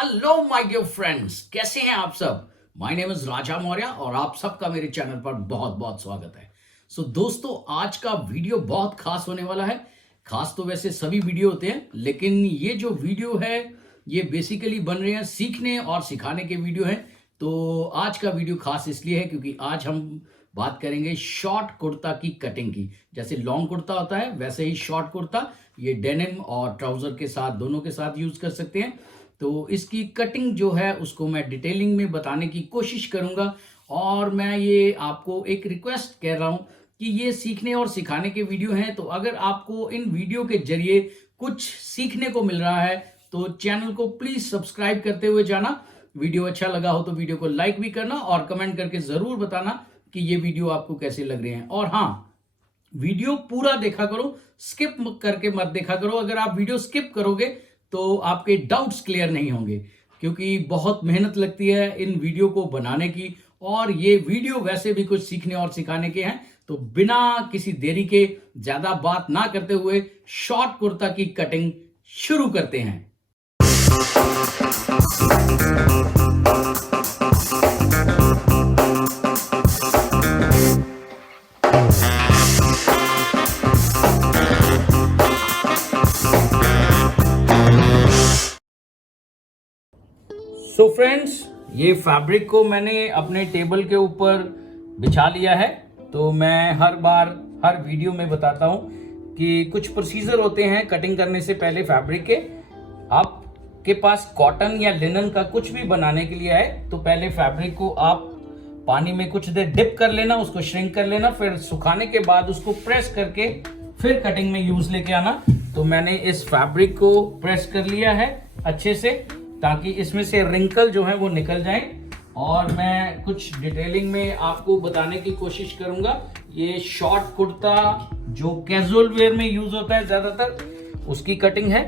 Hello my dear friends, कैसे हैं आप सब। माय नेम इज राजा मौर्य और आप सबका मेरे चैनल पर बहुत बहुत स्वागत है। दोस्तों, आज का वीडियो बहुत खास होने वाला है। खास तो वैसे सभी वीडियो होते हैं, लेकिन ये जो वीडियो है ये बेसिकली बन रहे हैं सीखने और सिखाने के वीडियो हैं। तो आज का वीडियो खास इसलिए है क्योंकि आज हम बात करेंगे शॉर्ट कुर्ता की कटिंग की। जैसे लॉन्ग कुर्ता होता है वैसे ही शॉर्ट कुर्ता, ये डेनिम और ट्राउजर के साथ दोनों के साथ यूज कर सकते हैं। तो इसकी कटिंग जो है उसको मैं डिटेलिंग में बताने की कोशिश करूंगा। और मैं ये आपको एक रिक्वेस्ट कह रहा हूं कि ये सीखने और सिखाने के वीडियो हैं, तो अगर आपको इन वीडियो के जरिए कुछ सीखने को मिल रहा है तो चैनल को प्लीज सब्सक्राइब करते हुए जाना। वीडियो अच्छा लगा हो तो वीडियो को लाइक भी करना और कमेंट करके जरूर बताना कि ये वीडियो आपको कैसे लग रहे हैं। और हाँ, वीडियो पूरा देखा करो, स्किप करके मत देखा करो। अगर आप वीडियो स्किप करोगे तो आपके डाउट्स क्लियर नहीं होंगे, क्योंकि बहुत मेहनत लगती है इन वीडियो को बनाने की। और ये वीडियो वैसे भी कुछ सीखने और सिखाने के हैं। तो बिना किसी देरी के, ज्यादा बात ना करते हुए शॉर्ट कुर्ता की कटिंग शुरू करते हैं। सो फ्रेंड्स, ये फैब्रिक को मैंने अपने टेबल के ऊपर बिछा लिया है। तो मैं हर बार हर वीडियो में बताता हूं कि कुछ प्रोसीजर होते हैं कटिंग करने से पहले फैब्रिक के। आपके पास कॉटन या लिनन का कुछ भी बनाने के लिए है तो पहले फैब्रिक को आप पानी में कुछ देर डिप कर लेना, उसको श्रिंक कर लेना, फिर सुखाने के बाद उसको प्रेस करके फिर कटिंग में यूज लेके आना। तो मैंने इस फैब्रिक को प्रेस कर लिया है अच्छे से, ताकि इसमें से रिंकल जो है वो निकल जाए। और मैं कुछ डिटेलिंग में आपको बताने की कोशिश करूंगा। ये शॉर्ट कुर्ता जो कैजुअल वेयर में यूज होता है ज्यादातर, उसकी कटिंग है।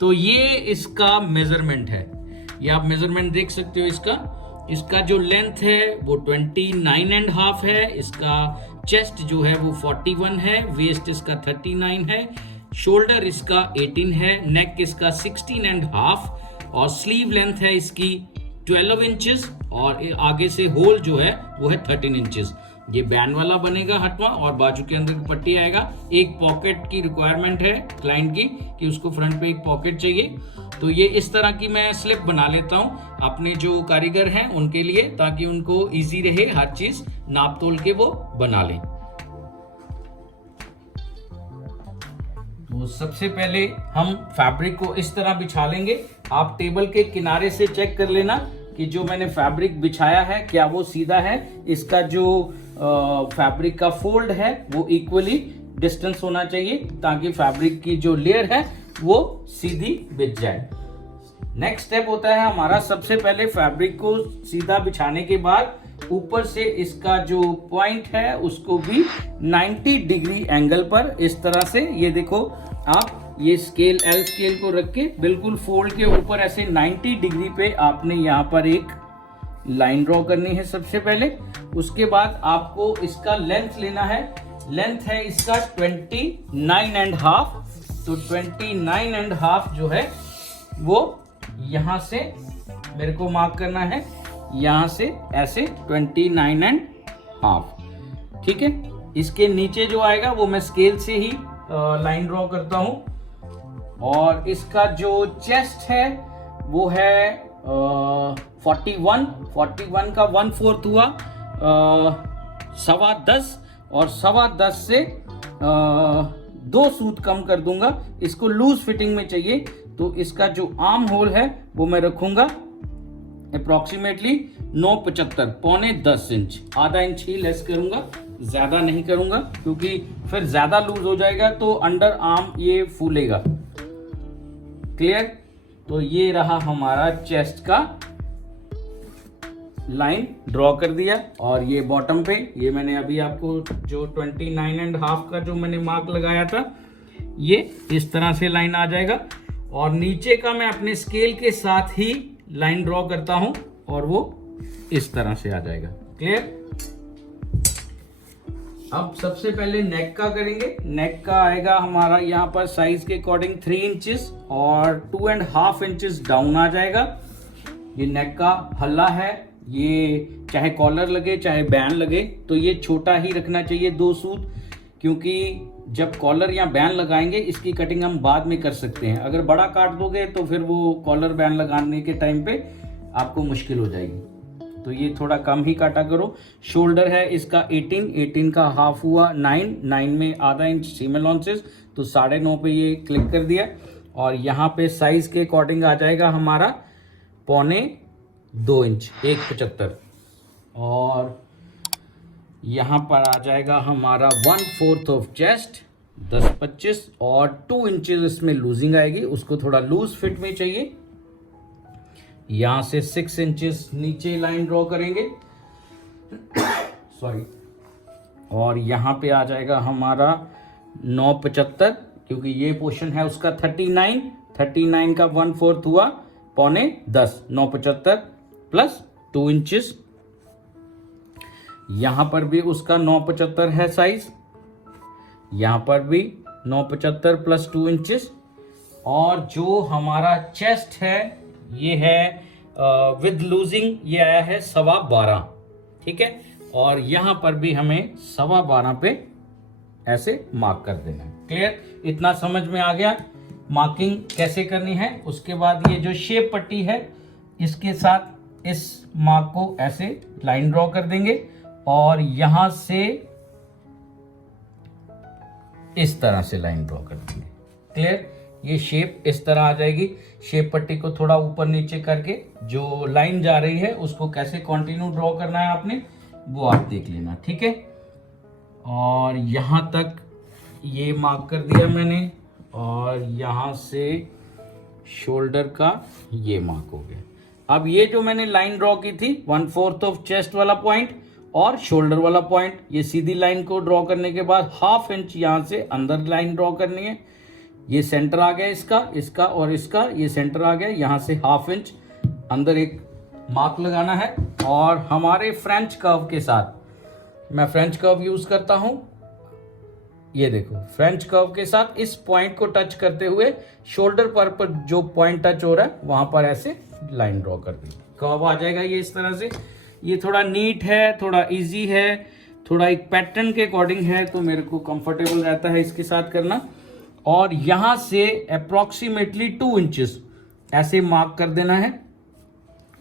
तो ये इसका मेजरमेंट है, ये आप मेजरमेंट देख सकते हो। इसका जो लेंथ है वो 29.5 है। इसका चेस्ट जो है वो 41 है, वेस्ट इसका 39 है, शोल्डर इसका 18 है, नेक इसका 16.5 और स्लीव लेंथ है इसकी 12 इंचेस और आगे से होल जो है वो है 13 इंचेस। ये बैंड वाला बनेगा हटवा और बाजू के अंदर पट्टी आएगा। एक पॉकेट की रिक्वायरमेंट है क्लाइंट की कि उसको फ्रंट पे एक पॉकेट चाहिए। तो ये इस तरह की मैं स्लिप बना लेता हूँ अपने जो कारीगर हैं उनके लिए, ताकि उनको इजी रहे हर चीज नाप तोल के वो बना लें। तो सबसे पहले हम फैब्रिक को इस तरह बिछा लेंगे। आप टेबल के किनारे से चेक कर लेना कि जो मैंने फैब्रिक बिछाया है क्या वो सीधा है। इसका जो फैब्रिक का फोल्ड है वो इक्वली डिस्टेंस होना चाहिए, ताकि फैब्रिक की जो लेयर है वो सीधी बिछ जाए। नेक्स्ट स्टेप होता है हमारा, सबसे पहले फैब्रिक को सीधा बिछाने के बाद ऊपर से इसका जो पॉइंट है उसको भी 90 डिग्री एंगल पर इस तरह से, ये देखो आप, ये स्केल एल स्केल को रख के बिल्कुल फोल्ड के ऊपर ऐसे 90 डिग्री पे आपने यहाँ पर एक लाइन ड्रॉ करनी है सबसे पहले। उसके बाद आपको इसका लेंथ लेना है। लेंथ है इसका 29.5। तो 29.5 जो है वो यहाँ से मेरे को मार्क करना है, यहाँ से ऐसे 29.5। ठीक है, इसके नीचे जो आएगा वो मैं स्केल से ही लाइन ड्रॉ करता हूं। और इसका जो चेस्ट है वो है 41 का 1/4 हुआ 10.25 और 10.25 से 2 सूत कम कर दूंगा। इसको लूज फिटिंग में चाहिए। तो इसका जो आर्म होल है वो मैं रखूंगा अप्रोक्सीमेटली 9.75, पौने 10 इंच, आधा इंच ही लेस करूंगा, ज्यादा नहीं करूंगा, क्योंकि फिर ज्यादा लूज हो जाएगा तो अंडर आर्म ये फूलेगा। क्लियर? तो ये रहा हमारा चेस्ट का लाइन ड्रॉ कर दिया। और ये बॉटम पे, ये मैंने अभी आपको जो 29.5 का जो मैंने मार्क लगाया था, ये इस तरह से लाइन आ जाएगा। और नीचे का मैं अपने स्केल के साथ ही लाइन ड्रॉ करता हूं और वो इस तरह से आ जाएगा। क्लियर? अब सबसे पहले नेक का करेंगे। नेक का आएगा हमारा यहाँ पर साइज के अकॉर्डिंग 3 इंचेस और 2.5 इंचेस डाउन आ जाएगा। ये नेक का हल्ला है, ये चाहे कॉलर लगे चाहे बैन लगे तो ये छोटा ही रखना चाहिए 2 सूत, क्योंकि जब कॉलर या बैन लगाएंगे इसकी कटिंग हम बाद में कर सकते हैं। अगर बड़ा काट दोगे तो फिर वो कॉलर बैन लगाने के टाइम पे आपको मुश्किल हो जाएगी, तो ये थोड़ा कम ही काटा करो। शोल्डर है इसका 18 का हाफ हुआ 9 में आधा इंच सीम अलाउंसेस, तो 9.5 पे ये क्लिक कर दिया। और यहाँ पे साइज के अकॉर्डिंग आ जाएगा हमारा 2.25 इंच 1.75, और यहाँ पर आ जाएगा हमारा 1/4 ऑफ चेस्ट 10-25, और 2 इंचेस इसमें लूजिंग आएगी, उसको थोड़ा लूज फिट में चाहिए। यहाँ से 6 इंचेस नीचे लाइन ड्रॉ करेंगे सॉरी, और यहाँ पे आ जाएगा हमारा 9.75, क्योंकि ये पोर्शन है उसका 39 का 1/4 हुआ 9.10, 9.75 प्लस 2 इंचेस। यहाँ पर भी उसका 9.75 है साइज, यहाँ पर भी 9.75 प्लस 2 इंचेस। और जो हमारा चेस्ट है ये है विद लूजिंग, ये आया है 12.25, ठीक है। और यहाँ पर भी हमें 12.25 पे ऐसे मार्क कर देना है। क्लियर, इतना समझ में आ गया मार्किंग कैसे करनी है। उसके बाद ये जो शेप पट्टी है इसके साथ इस मार्क को ऐसे लाइन ड्रॉ कर देंगे, और यहां से इस तरह से लाइन ड्रॉ कर देंगे। क्लियर, ये शेप इस तरह आ जाएगी। शेप पट्टी को थोड़ा ऊपर नीचे करके जो लाइन जा रही है उसको कैसे कंटिन्यू ड्रॉ करना है आपने, वो आप देख लेना, ठीक है। और यहाँ तक ये मार्क कर दिया मैंने, और यहाँ से शोल्डर का ये मार्क हो गया। अब ये जो मैंने लाइन ड्रॉ की थी 1/4 ऑफ चेस्ट वाला पॉइंट और शोल्डर वाला पॉइंट, ये सीधी लाइन को ड्रॉ करने के बाद 1/2 इंच यहाँ से अंदर लाइन ड्रॉ करनी है। ये सेंटर आ गया इसका और इसका, ये सेंटर आ गया, यहाँ से 1/2 इंच अंदर एक मार्क लगाना है। और हमारे फ्रेंच कर्व के साथ, मैं फ्रेंच कर्व यूज करता हूं, ये देखो फ्रेंच कर्व के साथ इस पॉइंट को टच करते हुए शोल्डर पर जो पॉइंट टच हो रहा है वहां पर ऐसे लाइन ड्रॉ कर दी, कर्व आ जाएगा ये इस तरह से। ये थोड़ा नीट है, थोड़ा इजी है, थोड़ा एक पैटर्न के अकॉर्डिंग है, तो मेरे को कंफर्टेबल रहता है इसके साथ करना। और यहां से अप्रोक्सीमेटली 2 इंचेस ऐसे मार्क कर देना है।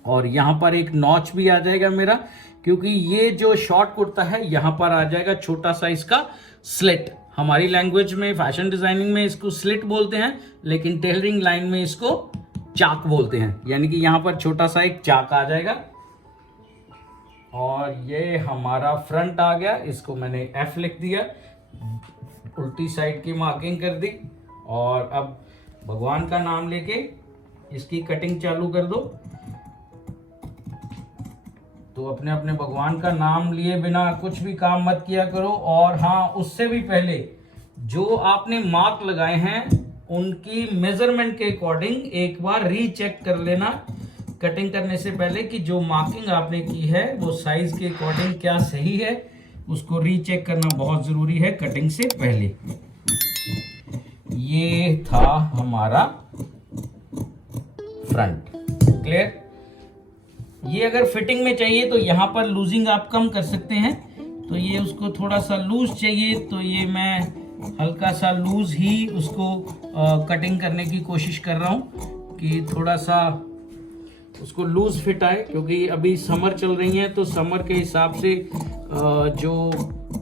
और यहां पर एक नॉच भी आ जाएगा मेरा, क्योंकि ये जो शॉर्ट कुर्ता है यहां पर आ जाएगा छोटा सा इसका स्लिट। हमारी लैंग्वेज में, फैशन डिजाइनिंग में इसको स्लिट बोलते हैं, लेकिन टेलरिंग लाइन में इसको चाक बोलते हैं, यानी कि यहां पर छोटा सा एक चाक आ जाएगा। और ये हमारा फ्रंट आ गया, इसको मैंने एफ लिख दिया, उल्टी साइड की मार्किंग कर दी। और अब भगवान का नाम लेके इसकी कटिंग चालू कर दो। तो अपने अपने भगवान का नाम लिए बिना कुछ भी काम मत किया करो। और हाँ, उससे भी पहले जो आपने मार्क लगाए हैं उनकी मेजरमेंट के अकॉर्डिंग एक बार रीचेक कर लेना कटिंग करने से पहले, कि जो मार्किंग आपने की है वो साइज के अकॉर्डिंग क्या सही है, उसको रीचेक करना बहुत जरूरी है कटिंग से पहले। ये था हमारा फ्रंट। क्लियर, ये अगर फिटिंग में चाहिए तो यहाँ पर लूजिंग आप कम कर सकते हैं, तो ये उसको थोड़ा सा लूज चाहिए तो ये मैं हल्का सा लूज ही उसको कटिंग करने की कोशिश कर रहा हूँ कि थोड़ा सा उसको लूज फिट आए, क्योंकि अभी समर चल रही है तो समर के हिसाब से जो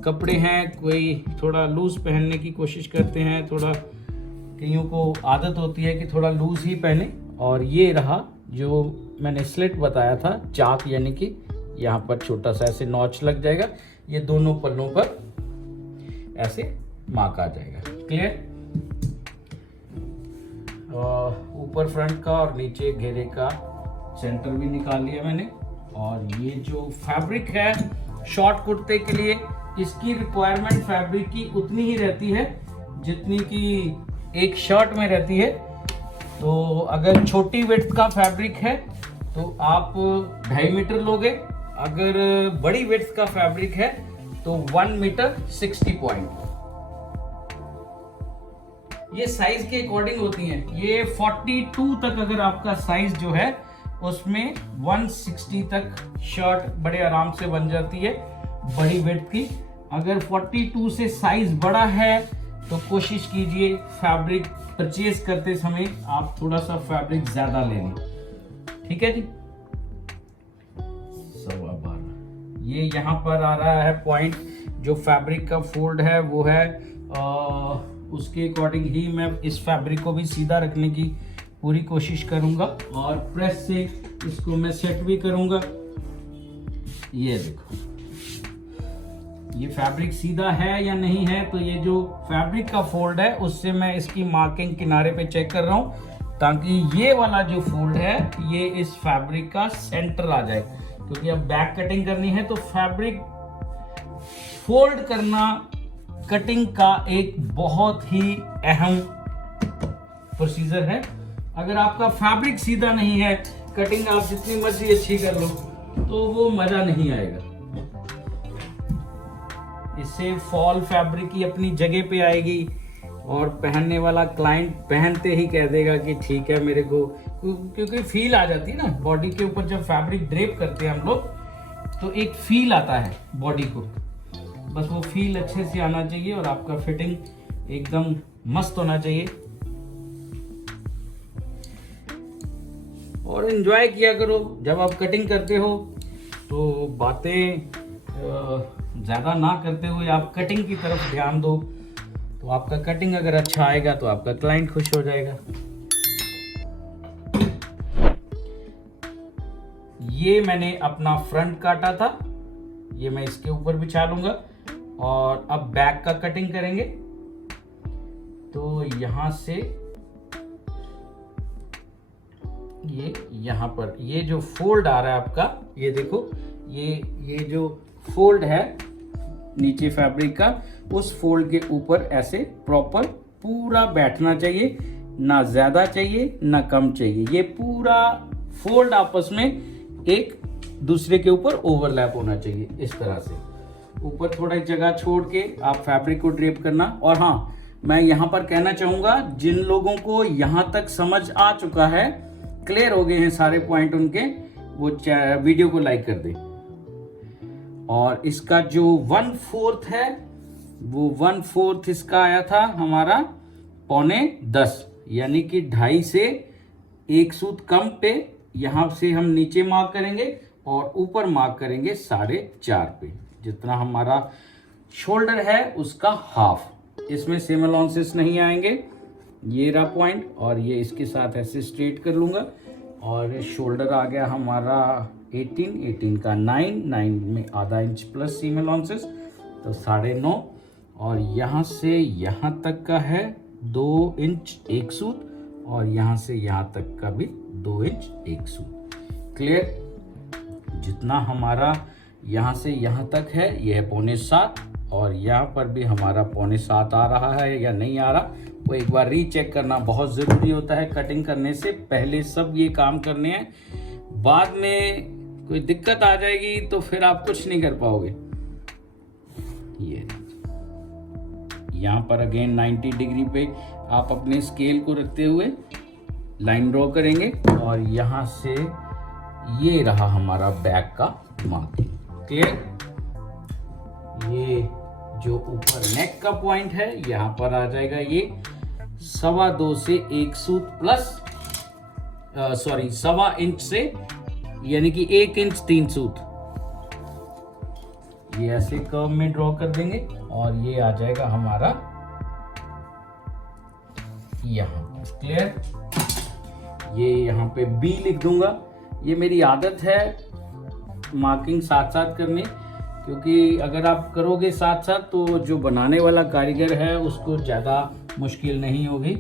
कपड़े हैं कोई थोड़ा लूज पहनने की कोशिश करते हैं, थोड़ा कईयों को आदत होती है कि थोड़ा लूज ही पहने। और ये रहा जो मैंने स्लिट बताया था, चाक, यानी कि यहाँ पर छोटा सा ऐसे नॉच लग जाएगा, ये दोनों पल्लों पर ऐसे मार्क आ जाएगा। क्लियर, ऊपर फ्रंट का और नीचे घेरे का सेंटर भी निकाल लिया मैंने। और ये जो फैब्रिक है शॉर्ट कुर्ते के लिए, इसकी रिक्वायरमेंट फैब्रिक की उतनी ही रहती है जितनी कि एक शर्ट में रहती है। तो अगर छोटी विड्थ का फैब्रिक है तो आप 2.5 मीटर लोगे, अगर बड़ी विड्थ का फैब्रिक है तो 1 मीटर 60 पॉइंट। ये साइज के अकॉर्डिंग होती हैं। ये 42 तक अगर आपका साइज जो है उसमें 160 तक शर्ट बड़े आराम से बन जाती है, बड़ी विड्थ की। अगर 42 से साइज बड़ा है तो कोशिश कीजिए फैब्रिक परचेज करते समय आप थोड़ा सा फैब्रिक ज्यादा ले लें, ठीक है जी। 12.25 ये यहाँ पर आ रहा है पॉइंट। जो फैब्रिक का फोल्ड है वो है उसके अकॉर्डिंग ही मैं इस फैब्रिक को भी सीधा रखने की पूरी कोशिश करूंगा और प्रेस से इसको मैं सेट भी करूंगा। ये देखो ये फैब्रिक सीधा है या नहीं है, तो ये जो फैब्रिक का फोल्ड है उससे मैं इसकी मार्किंग किनारे पे चेक कर रहा हूं ताकि ये वाला जो फोल्ड है ये इस फैब्रिक का सेंटर आ जाए, क्योंकि अब बैक कटिंग करनी है तो फैब्रिक फोल्ड करना कटिंग का एक बहुत ही अहम प्रोसीजर है। अगर आपका फैब्रिक सीधा नहीं है, कटिंग आप जितनी मर्जी अच्छी कर लो तो वो मजा नहीं आएगा। इससे फॉल फैब्रिक की अपनी जगह पे आएगी और पहनने वाला क्लाइंट पहनते ही कह देगा कि ठीक है मेरे को, क्योंकि फील आ जाती है ना बॉडी के ऊपर। जब फैब्रिक ड्रेप करते हैं हम लोग तो एक फील आता है बॉडी को, बस वो फील अच्छे से आना चाहिए और आपका फिटिंग एकदम मस्त होना चाहिए। और एंजॉय किया करो जब आप कटिंग करते हो, तो बातें ज्यादा ना करते हुए आप कटिंग की तरफ ध्यान दो, तो आपका कटिंग अगर अच्छा आएगा तो आपका क्लाइंट खुश हो जाएगा। ये मैंने अपना फ्रंट काटा था, ये मैं इसके ऊपर बिछा लूंगा और अब बैक का कटिंग करेंगे। तो यहां से ये यहां पर ये जो फोल्ड आ रहा है आपका, ये देखो ये जो फोल्ड है नीचे फैब्रिक का, उस फोल्ड के ऊपर ऐसे प्रॉपर पूरा बैठना चाहिए, ना ज्यादा चाहिए ना कम चाहिए। ये पूरा फोल्ड आपस में एक दूसरे के ऊपर ओवरलैप होना चाहिए इस तरह से। ऊपर थोड़ा जगह छोड़ के आप फैब्रिक को ड्रेप करना। और हाँ, मैं यहां पर कहना चाहूंगा जिन लोगों को यहां तक समझ आ चुका है, क्लियर हो गए हैं सारे पॉइंट उनके, वो वीडियो को लाइक कर दे। और इसका जो 1/4 है वो 1/4 इसका आया था हमारा 9.25, यानी कि 2.5 से 1 सूत कम पे यहां से हम नीचे मार्क करेंगे और ऊपर मार्क करेंगे 4.5 पे, जितना हमारा शोल्डर है उसका हाफ। इसमें सेम अलाउंसेस नहीं आएंगे। ये रहा पॉइंट और ये इसके साथ ऐसे स्ट्रेट कर लूंगा और शोल्डर आ गया हमारा 18 का 9 में आधा इंच प्लस सीम अलाउंसेस, तो 9.5। और यहाँ से यहाँ तक का है 2 इंच 1 सूत और यहाँ से यहाँ तक का भी 2 इंच 1 सूत। क्लियर? जितना हमारा यहाँ से यहाँ तक है यह है 6.25 और यहाँ पर भी हमारा 6.25 आ रहा है या नहीं आ रहा, वो एक बार रीचेक करना बहुत ज़रूरी होता है। कटिंग करने से पहले सब ये काम करने हैं, बाद में कोई दिक्कत आ जाएगी तो फिर आप कुछ नहीं कर पाओगे। ये यहाँ पर अगेन 90 डिग्री पे आप अपने स्केल को रखते हुए लाइन ड्रॉ करेंगे और यहाँ से ये रहा हमारा बैक का मार्किंग। क्लियर? ये जो ऊपर नेक का पॉइंट है यहाँ पर आ जाएगा ये 2.25 से 1 सूत प्लस 1.25 इंच से, यानी कि 1 इंच 3 सूत। ये ऐसे कर्व में ड्रॉ कर देंगे और ये आ जाएगा हमारा यहाँ। क्लियर? ये यहाँ पे बी लिख दूंगा। ये मेरी आदत है मार्किंग साथ साथ करने, क्योंकि अगर आप करोगे साथ साथ तो जो बनाने वाला कारीगर है उसको ज़्यादा मुश्किल नहीं होगी,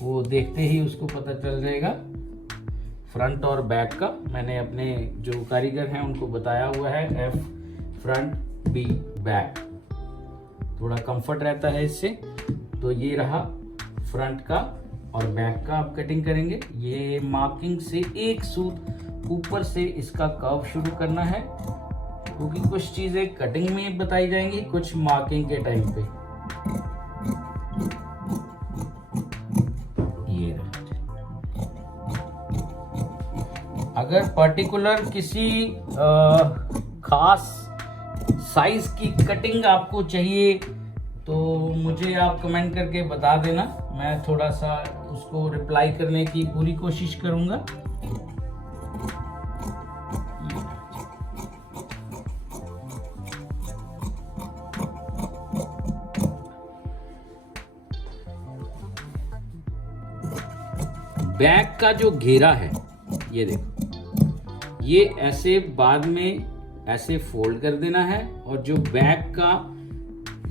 वो देखते ही उसको पता चल जाएगा। फ्रंट और बैक का मैंने अपने जो कारीगर हैं उनको बताया हुआ है, F फ्रंट B बैक, थोड़ा कंफर्ट रहता है इससे। तो ये रहा फ्रंट का और बैक का आप कटिंग करेंगे। ये मार्किंग से 1 सूत ऊपर से इसका कर्व शुरू करना है, क्योंकि कुछ चीजें कटिंग में बताई जाएंगी, कुछ मार्किंग के टाइम पे। ये अगर पर्टिकुलर किसी खास साइज की कटिंग आपको चाहिए तो मुझे आप कमेंट करके बता देना, मैं थोड़ा सा उसको रिप्लाई करने की पूरी कोशिश करूंगा। बैक का जो घेरा है ये देखो, ये ऐसे बाद में ऐसे फोल्ड कर देना है, और जो बैक का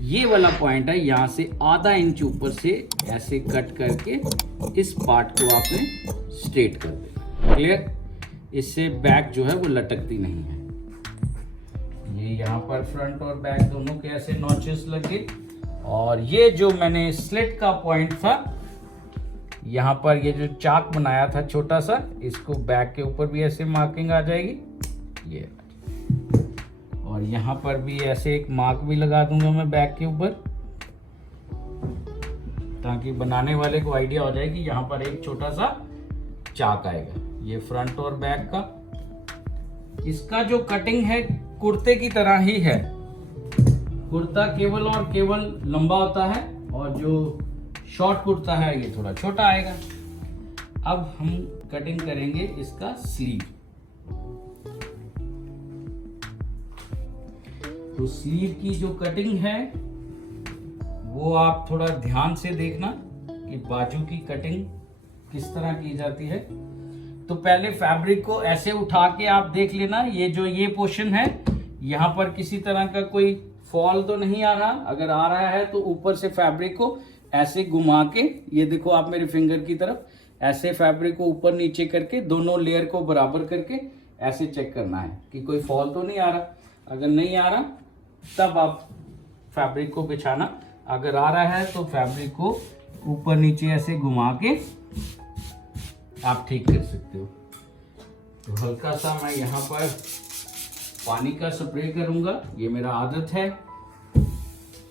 ये वाला पॉइंट है यहाँ से आधा इंच ऊपर से ऐसे कट करके इस पार्ट को आपने स्ट्रेट कर देना। क्लियर? इससे बैक जो है वो लटकती नहीं है। ये यहाँ पर फ्रंट और बैक दोनों के ऐसे नॉचेस लगे, और ये जो मैंने स्लिट का पॉइंट था यहाँ पर, ये जो चाक बनाया था छोटा सा, इसको बैक के ऊपर भी ऐसे मार्किंग आ जाएगी ये, और यहाँ पर भी ऐसे एक मार्क भी लगा दूंगा मैं बैक के ऊपर, ताकि बनाने वाले को आइडिया हो जाए कि यहाँ पर एक छोटा सा चाक आएगा। ये फ्रंट और बैक का। इसका जो कटिंग है कुर्ते की तरह ही है। कुर्ता केवल और केवल लंबा होता है, और जो शॉर्ट कुर्ता है ये थोड़ा छोटा आएगा। अब हम कटिंग करेंगे इसका स्लीव। तो स्लीव की जो कटिंग है वो आप थोड़ा ध्यान से देखना कि बाजू की कटिंग किस तरह की जाती है। तो पहले फैब्रिक को ऐसे उठा के आप देख लेना, ये जो ये पोर्शन है यहाँ पर किसी तरह का कोई फॉल तो नहीं आ रहा। अगर आ रहा है तो ऊपर से फैब्रिक को ऐसे घुमा के, ये देखो आप मेरे फिंगर की तरफ, ऐसे फैब्रिक को ऊपर नीचे करके दोनों लेयर को बराबर करके ऐसे चेक करना है कि कोई फॉल तो नहीं आ रहा। अगर नहीं आ रहा तब आप फैब्रिक को बिछाना, अगर आ रहा है तो फैब्रिक को ऊपर नीचे ऐसे घुमा के आप ठीक कर सकते हो। तो हल्का सा मैं यहाँ पर पानी का स्प्रे करूँगा। ये मेरा आदत है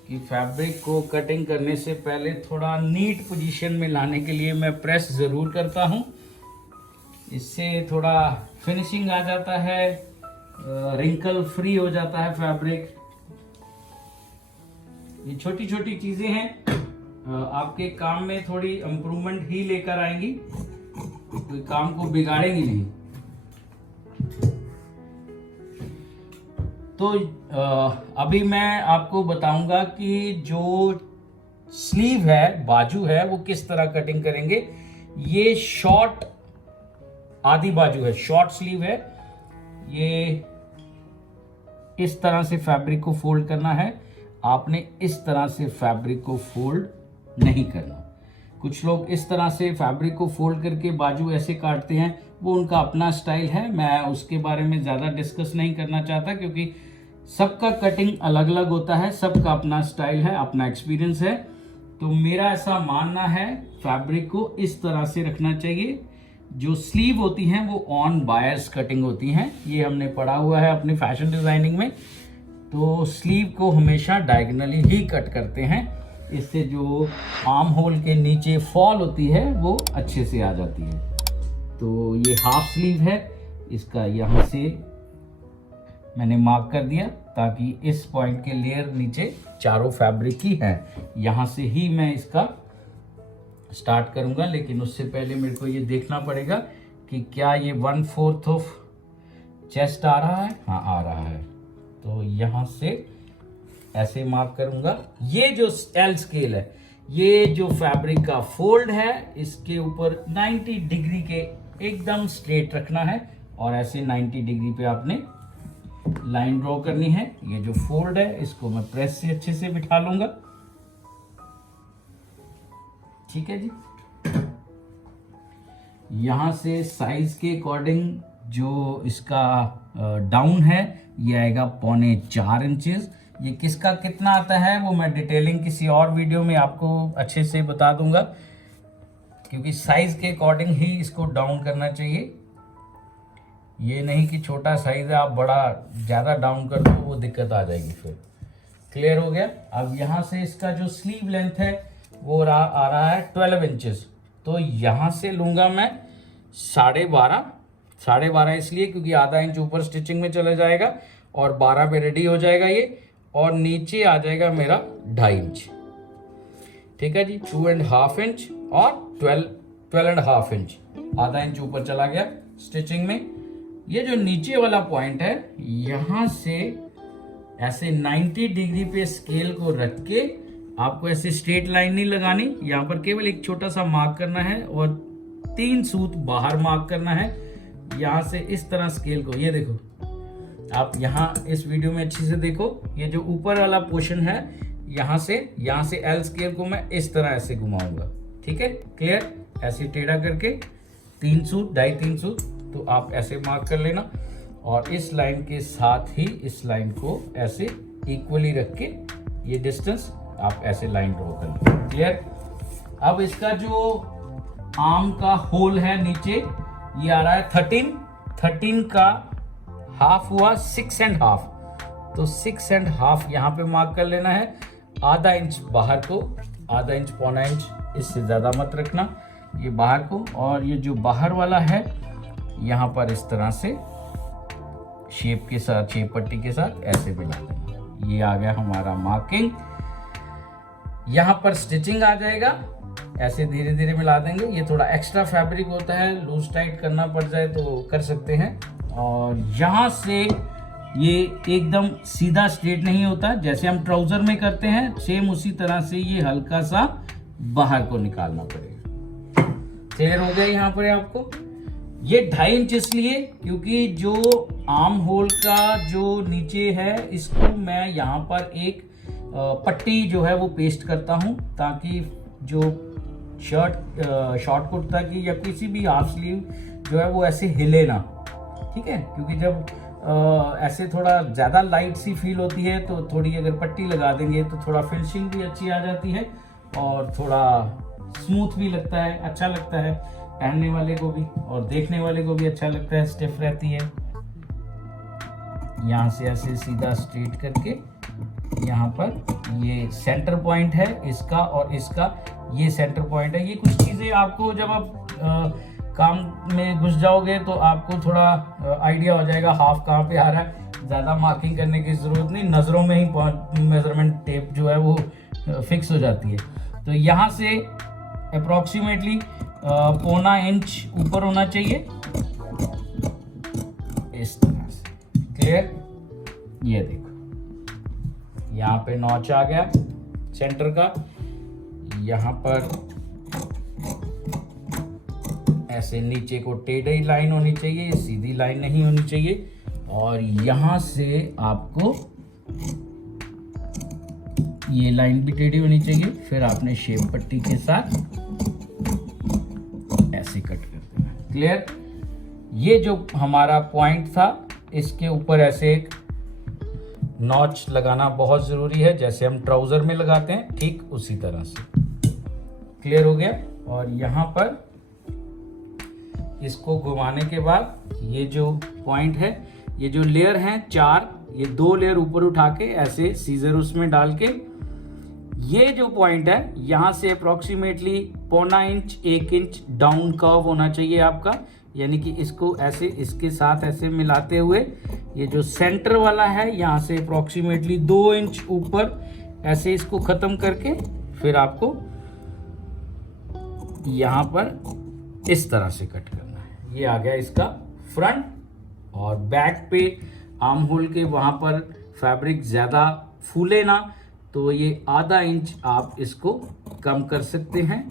कि फैब्रिक को कटिंग करने से पहले थोड़ा नीट पोजीशन में लाने के लिए मैं प्रेस ज़रूर करता हूँ। इससे थोड़ा फिनिशिंग आ जाता है, रिंकल फ्री हो जाता है फैब्रिक। ये छोटी छोटी चीज़ें हैं, आपके काम में थोड़ी इम्प्रूवमेंट ही लेकर आएंगी, कोई काम को बिगाड़ेंगी नहीं। तो अभी मैं आपको बताऊंगा कि जो स्लीव है, बाजू है, वो किस तरह कटिंग करेंगे। ये शॉर्ट आधी बाजू है, शॉर्ट स्लीव है। ये इस तरह से फैब्रिक को फोल्ड करना है, आपने इस तरह से फैब्रिक को फोल्ड नहीं करना। कुछ लोग इस तरह से फैब्रिक को फोल्ड करके बाजू ऐसे काटते हैं, वो उनका अपना स्टाइल है, मैं उसके बारे में ज़्यादा डिस्कस नहीं करना चाहता, क्योंकि सबका कटिंग अलग अलग होता है, सबका अपना स्टाइल है, अपना एक्सपीरियंस है। तो मेरा ऐसा मानना है फैब्रिक को इस तरह से रखना चाहिए। जो स्लीव होती हैं वो ऑन बायर्स कटिंग होती हैं, ये हमने पढ़ा हुआ है अपनी फैशन डिजाइनिंग में। तो स्लीव को हमेशा डायगोनली ही कट करते हैं, इससे जो आर्म होल के नीचे फॉल होती है वो अच्छे से आ जाती है। तो ये हाफ स्लीव है, इसका यहाँ से मैंने मार्क कर दिया ताकि इस पॉइंट के लेयर नीचे चारों फैब्रिक की है, यहाँ से ही मैं इसका स्टार्ट करूंगा। लेकिन उससे पहले मेरे को ये देखना पड़ेगा कि क्या ये 1/4 ऑफ चेस्ट आ रहा है। हाँ, आ रहा है। तो यहाँ से ऐसे मार्क करूंगा। ये जो एल स्केल है, ये जो फैब्रिक का फोल्ड है, इसके ऊपर 90 डिग्री के एकदम स्ट्रेट रखना है, और ऐसे 90 डिग्री पे आपने लाइन ड्रॉ करनी है। ये जो फोल्ड है इसको मैं प्रेस से अच्छे से बिठा लूंगा। ठीक है जी। यहां से साइज के अकॉर्डिंग जो इसका डाउन है ये आएगा 4.25 इंचेस। ये किसका कितना आता है वो मैं डिटेलिंग किसी और वीडियो में आपको अच्छे से बता दूंगा, क्योंकि साइज के अकॉर्डिंग ही इसको डाउन करना चाहिए। ये नहीं कि छोटा साइज है आप बड़ा ज़्यादा डाउन कर दो, वो दिक्कत आ जाएगी फिर। क्लियर हो गया। अब यहाँ से इसका जो स्लीव लेंथ है वो आ रहा है 12 इंचेस। तो यहाँ से लूँगा मैं 12.5, 12.5 इसलिए क्योंकि आधा इंच ऊपर स्टिचिंग में चला जाएगा और 12 पे रेडी हो जाएगा ये, और नीचे आ जाएगा मेरा 2.5 इंच। ठीक है जी, 2.5 इंच और 12.5 इंच, आधा इंच ऊपर चला गया स्टिचिंग में। ये जो नीचे वाला पॉइंट है, यहां से ऐसे 90 डिग्री पे स्केल को रख के आपको ऐसे स्ट्रेट लाइन नहीं लगानी, यहाँ पर केवल एक छोटा सा मार्क करना है और 3 सूत बाहर मार्क करना है। यहाँ से इस तरह स्केल को, ये देखो आप यहाँ इस वीडियो में अच्छी से देखो, ये जो ऊपर वाला पोर्शन है यहाँ से एल स्केल को मैं इस तरह ऐसे घुमाऊंगा। ठीक है, क्लियर? ऐसे टेढ़ा करके 3 सूत, 2.5-3 सूत, तो आप ऐसे मार्क कर लेना और इस लाइन के साथ ही इस लाइन को ऐसे इक्वली रख के ये डिस्टेंस आप ऐसे लाइन ड्रॉ कर लो। क्लियर? अब इसका जो आर्म का होल है नीचे, ये आ रहा है 13 का हाफ हुआ 6.5, तो 6.5 यहाँ पे मार्क कर लेना है। आधा इंच बाहर को, आधा इंच, पौना इंच, इससे ज़्यादा मत रखना ये बाहर को, और ये जो बाहर वाला है यहाँ पर इस तरह से शेप के साथ, शेप पट्टी के साथ ऐसे मिला देना। ये आ गया हमारा मार्किंग। यहाँ पर स्टिचिंग आ जाएगा, ऐसे धीरे धीरे मिला देंगे। ये थोड़ा एक्स्ट्रा फैब्रिक होता है, लूज टाइट करना पड़ जाए तो कर सकते हैं। और यहाँ से ये एकदम सीधा स्ट्रेट नहीं होता, जैसे हम ट्राउजर में करते हैं सेम उसी तरह से ये हल्का सा बाहर को निकालना पड़ेगा। क्लियर हो गया? यहाँ पर आपको ये 2.5 इंच इसलिए क्योंकि जो आर्म होल का जो नीचे है, इसको मैं यहाँ पर एक पट्टी जो है वो पेस्ट करता हूँ, ताकि जो शॉर्ट कुर्ता की या किसी भी हाफ स्लीव जो है वो ऐसे हिले ना। ठीक है, क्योंकि जब ऐसे थोड़ा ज़्यादा लाइट सी फील होती है तो थोड़ी अगर पट्टी लगा देंगे तो थोड़ा फिनिशिंग भी अच्छी आ जाती है और थोड़ा स्मूथ भी लगता है, अच्छा लगता है पहनने वाले को भी और देखने वाले को भी अच्छा लगता है, स्टिफ रहती है। यहाँ से ऐसे सीधा स्ट्रेट करके यहाँ पर ये सेंटर पॉइंट है इसका और इसका, ये सेंटर पॉइंट है। ये कुछ चीज़ें आपको जब आप काम में घुस जाओगे तो आपको थोड़ा आइडिया हो जाएगा हाफ कहाँ पे आ रहा है। ज़्यादा मार्किंग करने की ज़रूरत नहीं, नज़रों में ही मेजरमेंट टेप जो है वो फिक्स हो जाती है। तो यहाँ से अप्रॉक्सीमेटली 1.25 इंच ऊपर होना चाहिए इस तरह से। क्लियर? ये देखो यहाँ पे नॉच आ गया सेंटर का, यहाँ पर ऐसे नीचे को टेढ़ी लाइन होनी चाहिए, सीधी लाइन नहीं होनी चाहिए, और यहाँ से आपको ये लाइन भी टेढ़ी होनी चाहिए। फिर आपने शेप पट्टी के साथ ऐसे कट कर देना। क्लियर? ये जो हमारा पॉइंट था इसके ऊपर ऐसे एक नॉच लगाना बहुत ज़रूरी है, जैसे हम ट्राउज़र में लगाते हैं ठीक उसी तरह से। क्लियर हो गया? और यहाँ पर इसको घुमाने के बाद ये जो पॉइंट है, ये जो लेयर हैं 4, ये 2 लेयर ऊपर उठा के ऐसे सीजर उसमें डाल के ये जो पॉइंट है यहाँ से approximately 0.25 inch 1 inch down curve होना चाहिए आपका, यानी कि इसको ऐसे इसके साथ ऐसे मिलाते हुए ये जो सेंटर वाला है यहाँ से अप्रॉक्सीमेटली 2 इंच ऊपर ऐसे इसको ख़त्म करके फिर आपको यहाँ पर इस तरह से कट करना है। ये आ गया इसका फ्रंट। और बैक पे आर्म होल के वहाँ पर फैब्रिक ज़्यादा फूले ना, तो ये आधा इंच आप इसको कम कर सकते हैं।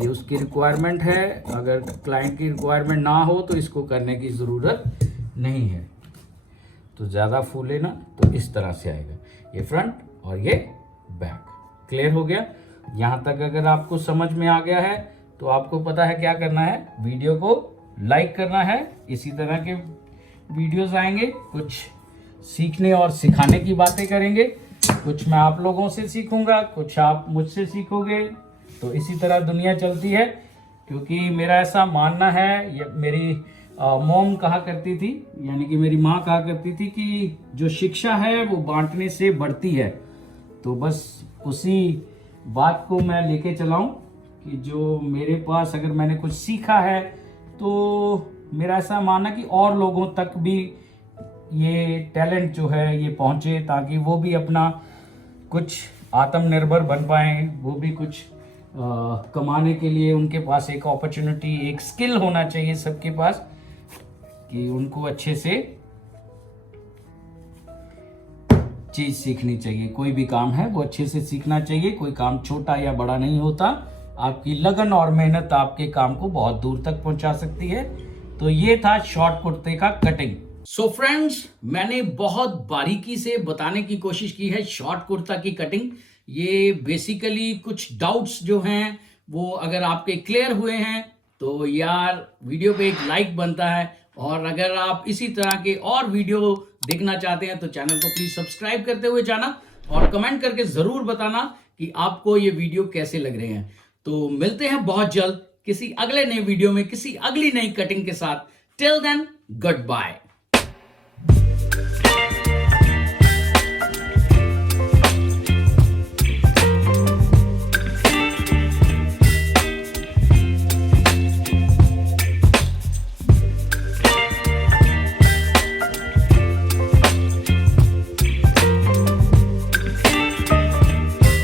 ये उसकी रिक्वायरमेंट है, अगर क्लाइंट की रिक्वायरमेंट ना हो तो इसको करने की ज़रूरत नहीं है। तो ज़्यादा फूले ना, तो इस तरह से आएगा ये फ्रंट और ये बैक। क्लियर हो गया? यहाँ तक अगर आपको समझ में आ गया है तो आपको पता है क्या करना है, वीडियो को लाइक करना है। इसी तरह के वीडियोस आएंगे, कुछ सीखने और सिखाने की बातें करेंगे, कुछ मैं आप लोगों से सीखूंगा, कुछ आप मुझसे सीखोगे। तो इसी तरह दुनिया चलती है, क्योंकि मेरा ऐसा मानना है, ये मेरी मॉम कहा करती थी, यानी कि मेरी माँ कहा करती थी कि जो शिक्षा है वो बांटने से बढ़ती है। तो बस उसी बात को मैं लेके चलाऊं कि जो मेरे पास अगर मैंने कुछ सीखा है तो मेरा ऐसा मानना कि और लोगों तक भी ये टैलेंट जो है ये पहुंचे, ताकि वो भी अपना कुछ आत्मनिर्भर बन पाए, वो भी कुछ कमाने के लिए उनके पास एक अपॉर्चुनिटी, एक स्किल होना चाहिए सबके पास, कि उनको अच्छे से चीज सीखनी चाहिए। कोई भी काम है वो अच्छे से सीखना चाहिए, कोई काम छोटा या बड़ा नहीं होता। आपकी लगन और मेहनत आपके काम को बहुत दूर तक पहुंचा सकती है। तो ये था शॉर्ट कुर्ते का कटिंग। सो फ्रेंड्स, मैंने बहुत बारीकी से बताने की कोशिश की है शॉर्ट कुर्ता की कटिंग। ये बेसिकली कुछ डाउट्स जो हैं वो अगर आपके क्लियर हुए हैं तो यार वीडियो पे एक लाइक बनता है, और अगर आप इसी तरह के और वीडियो देखना चाहते हैं तो चैनल को प्लीज सब्सक्राइब करते हुए जाना, और कमेंट करके जरूर बताना कि आपको ये वीडियो कैसे लग रहे हैं। तो मिलते हैं बहुत जल्द किसी अगले नए वीडियो में, किसी अगली नई कटिंग के साथ। Till then, good bye.